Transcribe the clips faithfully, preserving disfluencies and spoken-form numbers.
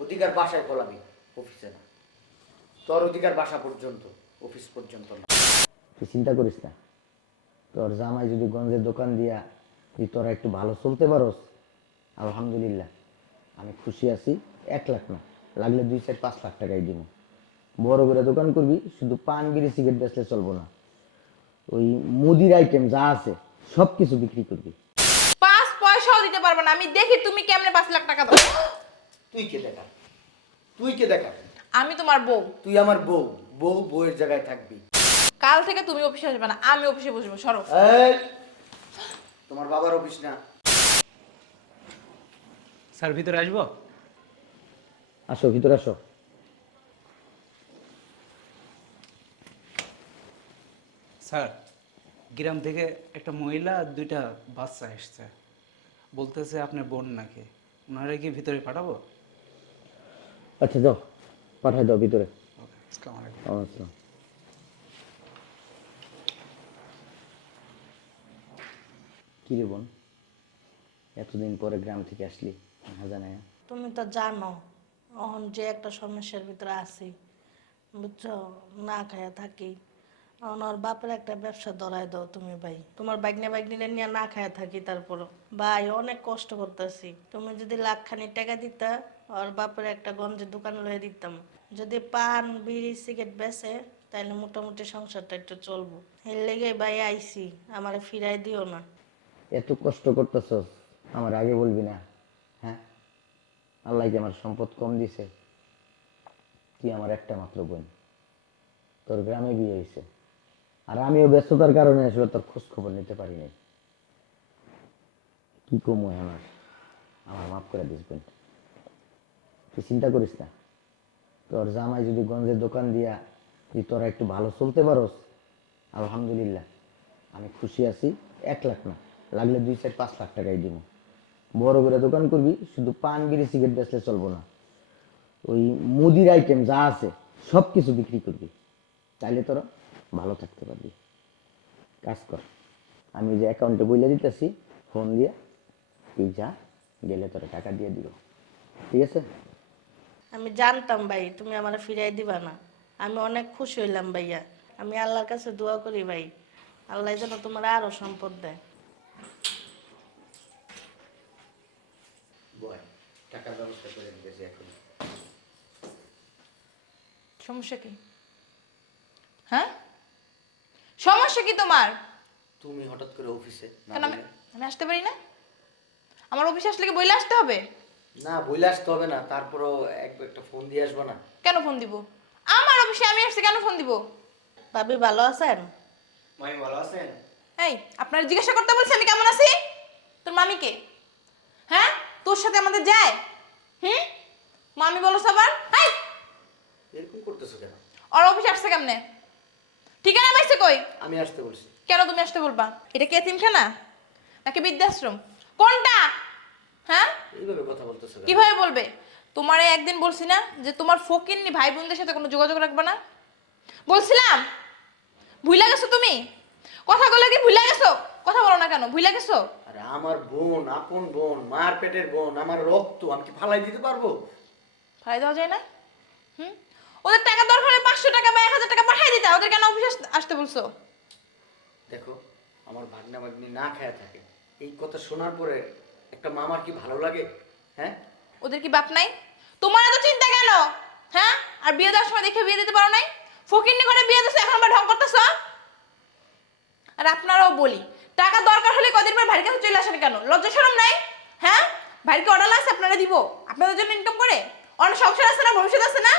অধিকার বাসায় ফলাবি, অফিসে না। তোর অধিকার বাসা পর্যন্ত, অফিস পর্যন্ত না। তুই চিন্তা করিস না, তোর জামাই যদি গঞ্জের দোকান দিয়া যদি তোরা একটু ভালো চলতে পারোস, আলহামদুলিল্লাহ আমি খুশি আছি। এক লাখ না, লাগলে দুই চার পাঁচ লাখ টাকাই দিব। বড় করে দোকান করবি, শুধু পান বিড়ি সিগারেট বেচলে চলবো না, ওই মুদির আইটেম যা আছে সব কিছু বিক্রি করবি। পাঁচ পয়সাও দিতে পারবে না। আমি দেখি তুমি কেমনে পাঁচ লাখ টাকা দাও। তুই কে দেখা, তুই কে দেখা? আমি তোমার বউ। তুই আমার বউ, বউ বউয়ের জায়গায় থাকবি। কাল থেকে তুমি অফিসে আসবে না, আমি অফিসে বসবো। সরো। এই, তোমার বাবার অফিস না। স্যার ভিতরে আসবো? আসো ভিতরে আসো। স্যার, গ্রাম থেকে একটা মহিলা আর দুইটা বাচ্চা এসছে, বলতেছে আপনার বোন নাকি। ওনারা কি ভিতরে পাঠাবো? আচ্ছা যাও, পাঠাই দাও ভিতরে। ওকে, আসসালামু আলাইকুম। আচ্ছা। কি রে বোন, এতদিন পরে গ্রাম থেকে আসলি, না জানায়? তুমি তো জানো এখন যে একটা সমস্যার ভিতরে আছি, বুঝছো, না খায়া থাকি। এখন ওর বাপের একটা ব্যবসা ধরায় দাও তুমি ভাই। তোমার বাইকনে বাইকনিলে নিয়ে না খায়া থাকি, তারপরও ভাই অনেক কষ্ট করতেছি। তুমি যদি লাখ খানিক টাকা দিতা, ওর বাপের একটা গঞ্জের দোকান লয়ে দিতাম। যদি পান বিড়ি সিগারেট বেচে, তাহলে মোটামুটি সংসারটা একটু চলবো। এর লেগে ভাই আইছি, আমারে ফিরাই দিও না। এত কষ্ট করতেছস, আমার আগে বলবি না? হ্যাঁ, আল্লাহ কি আমার সম্পদ কম দিছে? তুই আমার একটা মাত্র বোন, তোর গ্রামে বিয়ে হয়েছে, আর আমিও ব্যস্ততার কারণে আসলে তোর খোঁজ খবর নিতে পারি নাই। কি কমু আমার, আমার মাফ করে দিস বোন। তুই চিন্তা করিস না, তোর জামাই যদি গঞ্জের দোকান দিয়া যদি তোরা একটু ভালো চলতে পারোস, আলহামদুলিল্লাহ আমি খুশি আছি। এক লাখ না, লাগলে দুই চার পাঁচ লাখ টাকাই দিব। বড় করে দোকান করবি, শুধু পান বিড়ি সিগারেট বেচলে চলবো না, ওই মুদির আইটেম যা আছে সব কিছু বিক্রি করবি। তাইলে তোরা ভালো থাকতে পারবি। কাজ কর, আমি যে অ্যাকাউন্টে বইলে দিতেছি, ফোন দিয়ে তুই যা, গেলে তোরা টাকা দিয়ে দিব, ঠিক আছে? আমি জানতাম ভাই তুমি আমার ফিরাই দিবা না। আমি অনেক খুশি হইলাম ভাইয়া। আমি আল্লাহর কাছে দোয়া করি ভাই, আল্লাহ যেন তোমার আরো সম্পদ দেয়। বয়, টাকার ব্যবস্থা করে নিতেছি এখন। সমস্যা কি? হ্যাঁ, সমস্যা কি তোমার? তুমি হঠাৎ করে অফিসে না কেন আমি বলে? আমি আসতে পারি না? আমার অফিসে আসলে কি বইলে আসতে হবে? না বইলে আসতে হবে না, তারপরও এক একটা ফোন দিয়ে আসবো না? কেন ফোন দিব? আমার অফিসে আমি আসছি, কেন ফোন দিব? ভাবি ভালো আছেন? মামি ভালো আছেন? এই, আপনার জিজ্ঞাসা করতে বলছি আমি কেমন আছি। তোর মামি কে? হ্যাঁ, তোর সাথে আমাদের যায়? হুম, মামি বলো সবার। এই, এরকম করতেছো কেন? ওর অফিসে আসছে কেমনে? ঠিকানা পাইছে কই? আমি আসতে বলছি। কেন তুমি আসতে বলবা? এটা কি এতিমখানা নাকি বৃদ্ধাশ্রম? কোনটা? হ্যাঁ, এইভাবে কথা বলতেছো কেন? কিভাবে বলবে? তোমারে একদিন বলছি না যে তোমার ফকিন্নি ভাই বোনদের সাথে কোনো যোগাযোগ রাখবে না? বলছিলাম, ভুইলা গেছো তুমি? কথাগুলো কি ভুইলা গেছো? কথা বলো না কেন, ভুইলা গেছো? আরে আমার বোন, আপন বোন, মার পেটের বোন, আমার রক্ত, আমি কি ফালাই দিতে পারবো? ফালাই দেওয়া যায় না? হুম, ওদের টাকা দরকার হলে পাঁচশো টাকা বা এক হাজার টাকা পাঠিয়ে দিতা, ওদের কেন অফিসে আসতে বলছো? দেখো, আমার ভাগনা ভাগ্নি না খায়া থাকে, এই কথা শোনার পরে একটা মামার কি ভালো লাগে? হ্যাঁ, ওদের কি বাপ নাই? তোমার এত চিন্তা কেন? হ্যাঁ, আর বিয়ে দেওয়ার সময় দেখে বিয়ে দিতে পারো নাই? ফকিন্নি করে বিয়ে দিছো, এখন আবার ঢং করতেছো। আর আপনারাও বলি, টাকা দরকার হলে কদিন পর ভাইয়ের কাছে চলে আসেন কেন? লজ্জা শরম নাই? হ্যাঁ, ভাইকে অর্ডার আছে আপনারা দিব, আপনাদের জন্য ইনকাম করে। অনেক সংসার আছে না, ভবিষ্যৎ আছে না?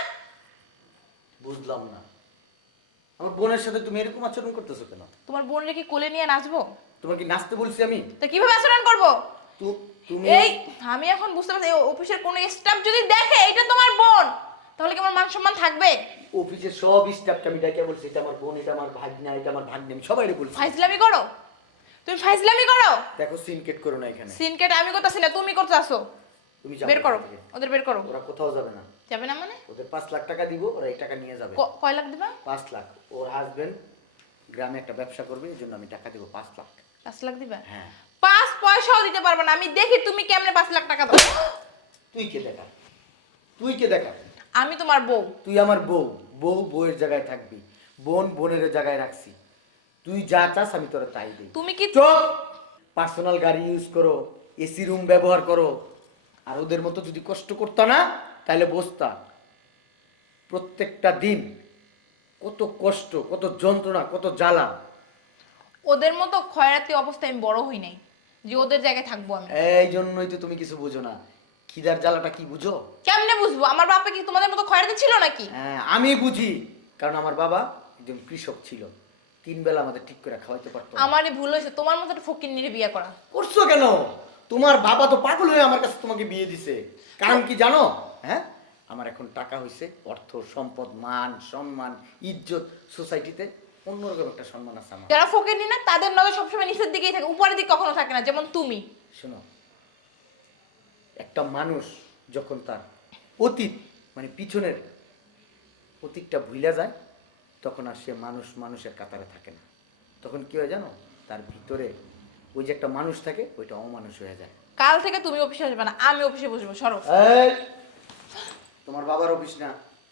বুঝলাম না, আমার বোনের সাথে তুমি এরকম আচরণ করতেছো কেন? তোমার বোন রেখে কোলে নিয়ে নাচবো? তোমার কি নাচতে বলছি আমি? তা কিভাবে আচরণ করবো? তু- তুমি এই, আমি এখন বুঝতে পারছি, এই অফিসের কোনো স্টাফ যদি দেখে এটা তোমার বোন, তাহলে কি আমার মান সম্মান থাকবে? অফিসের সব স্টাফকে আমি ডাকে বলছি এটা আমার বোন, এটা আমার ভাগ্না, এটা আমার ভাগ্নি, আমি সবাই বলছি। ফাইজলামি করো, তুমি ফাইজলামি করো। দেখো, সিনকেট করো না এখানে। সিনকেট আমি করতেছি না, তুমি করতেছো। তুমি যাও বের করো, এখান থেকে। ওদের বের করো। ওরা কোথাও যাবে না। যাবে না মানে? ওদের পাঁচ লাখ টাকা দিব, ওরা এই টাকা নিয়ে যাবে। ক- কয় লাখ দিবা? পাঁচ লাখ। ওর হাজবেন্ড গ্রামে একটা ব্যবসা করবে, এই জন্য আমি টাকা দিব পাঁচ লাখ। পাঁচ লাখ দিবা? হ্যাঁ। পাঁচ পয়সাও দিতে পারবে না। আমি দেখি তুমি কেমনে পাঁচ লাখ টাকা দাও। তুই কে দেখা, তুই কে দেখা? আমি তোমার বউ। তুই আমার বউ, বউ বউয়ের জায়গায় থাকবি, বোন বোনের জায়গায় রাখছি। তুই যা চাস আমি তোরা তাই দিই। তুমি কি চুপ! পার্সোনাল গাড়ি ইউজ করো, এসি রুম ব্যবহার করো, আর ওদের মতো যদি কষ্ট করতো না তাহলে বসতা। প্রত্যেকটা দিন কত কষ্ট, কত যন্ত্রণা, কত জ্বালা। ওদের মতো খয়রাতি অবস্থায় আমি বড় হই নাই যে ওদের জায়গায় থাকবো আমি। এই জন্যই তো তুমি কিছু বুঝো না, খিদার জ্বালাটা কি বুঝো? কেমনে বুঝবো? আমার বাপে কি তোমাদের মতো খয়রাতি ছিল নাকি? হ্যাঁ আমি বুঝি, কারণ আমার বাবা একজন কৃষক ছিল, তিন বেলা আমাদের ঠিক করে খাওয়াইতে পারতো না। আমারই ভুল হয়েছে তোমার মতো একটা ফকিন্নিরে বিয়ে করা। করছো কেন? তোমার বাবা তো পাগল হয়ে আমার কাছে তোমাকে বিয়ে দিছে। কারণ কি জানো? হ্যাঁ, আমার এখন টাকা হয়েছে, অর্থ সম্পদ, মান সম্মান, ইজ্জত, সোসাইটিতে অন্যরকম একটা সম্মান আছে আমার। যারা ফকিন্নি না তাদের নজর সবসময় নিচের দিকেই থাকে, উপরের দিকে কখনো থাকে না, যেমন তুমি। শোনো, একটা মানুষ যখন তার অতীত মানে পিছনের অতীতটা ভুলে যায়, তখন আর সে মানুষ মানুষের কাতারে থাকে না। তখন কি হয় জানো? তার ভিতরে ওই যে একটা মানুষ থাকে, ওইটা অমানুষ হয়ে যায়। কাল থেকে তুমি অফিসে আসবে না, আমি অফিসে বসবো। সরো। এই, তোমার বাবার অফিস না,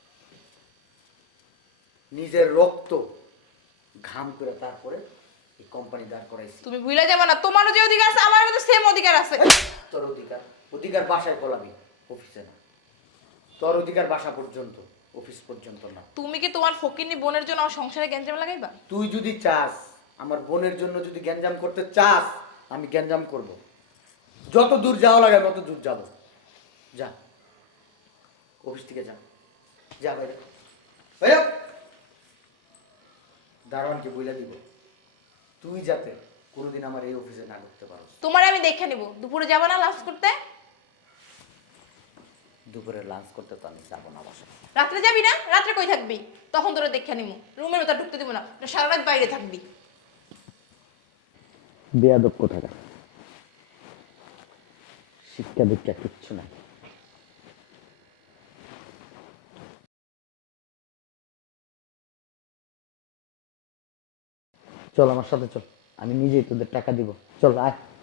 নিজের রক্ত ঘাম করে তারপরে এই কোম্পানি দাঁড় করাইছি। তুমি ভুলে যাবে না, তোমারও যে অধিকার আছে আমারও তো সেম অধিকার আছে। তোর অধিকার, অধিকার বাসায় ফলাবি, অফিসে না। তোর অধিকার বাসা পর্যন্ত, অফিস পর্যন্ত না। তুমি কি তোমার ফকিন্নি বোনের জন্য আমার সংসারে গ্যাঞ্জাম লাগাইবা? তুই যদি চাস, আমার বোনের জন্য যদি গ্যাঞ্জাম করতে চাস, আমি গ্যাঞ্জাম করব। যত দূর যাওয়া লাগে আমি তত দূর যাব। যা, অফিস থেকে যা, যা বাইরে বাইরে। দারোয়ানকে বইলা দিব, তুই যাতে কোনোদিন আমার এই অফিসে না ঢুকতে পারো। তোমারে আমি দেখে নিব। দুপুরে যাবা না লাঞ্চ করতে? দুপুরে লাঞ্চ করতে তো আমি যাবো না বাসায়। রাত্রে যাবি না? রাত্রে কই থাকবি? তখন তোরা দেখে নিব। রুমের ভেতর ঢুকতে দিব না, সারা রাত বাইরে থাকবি। বেয়াদব কোথাকার, শিক্ষা দীক্ষা কিচ্ছু নাই। চল আমার সাথে চল, আমি নিজেই তোদের টাকা দিব। চল আয়।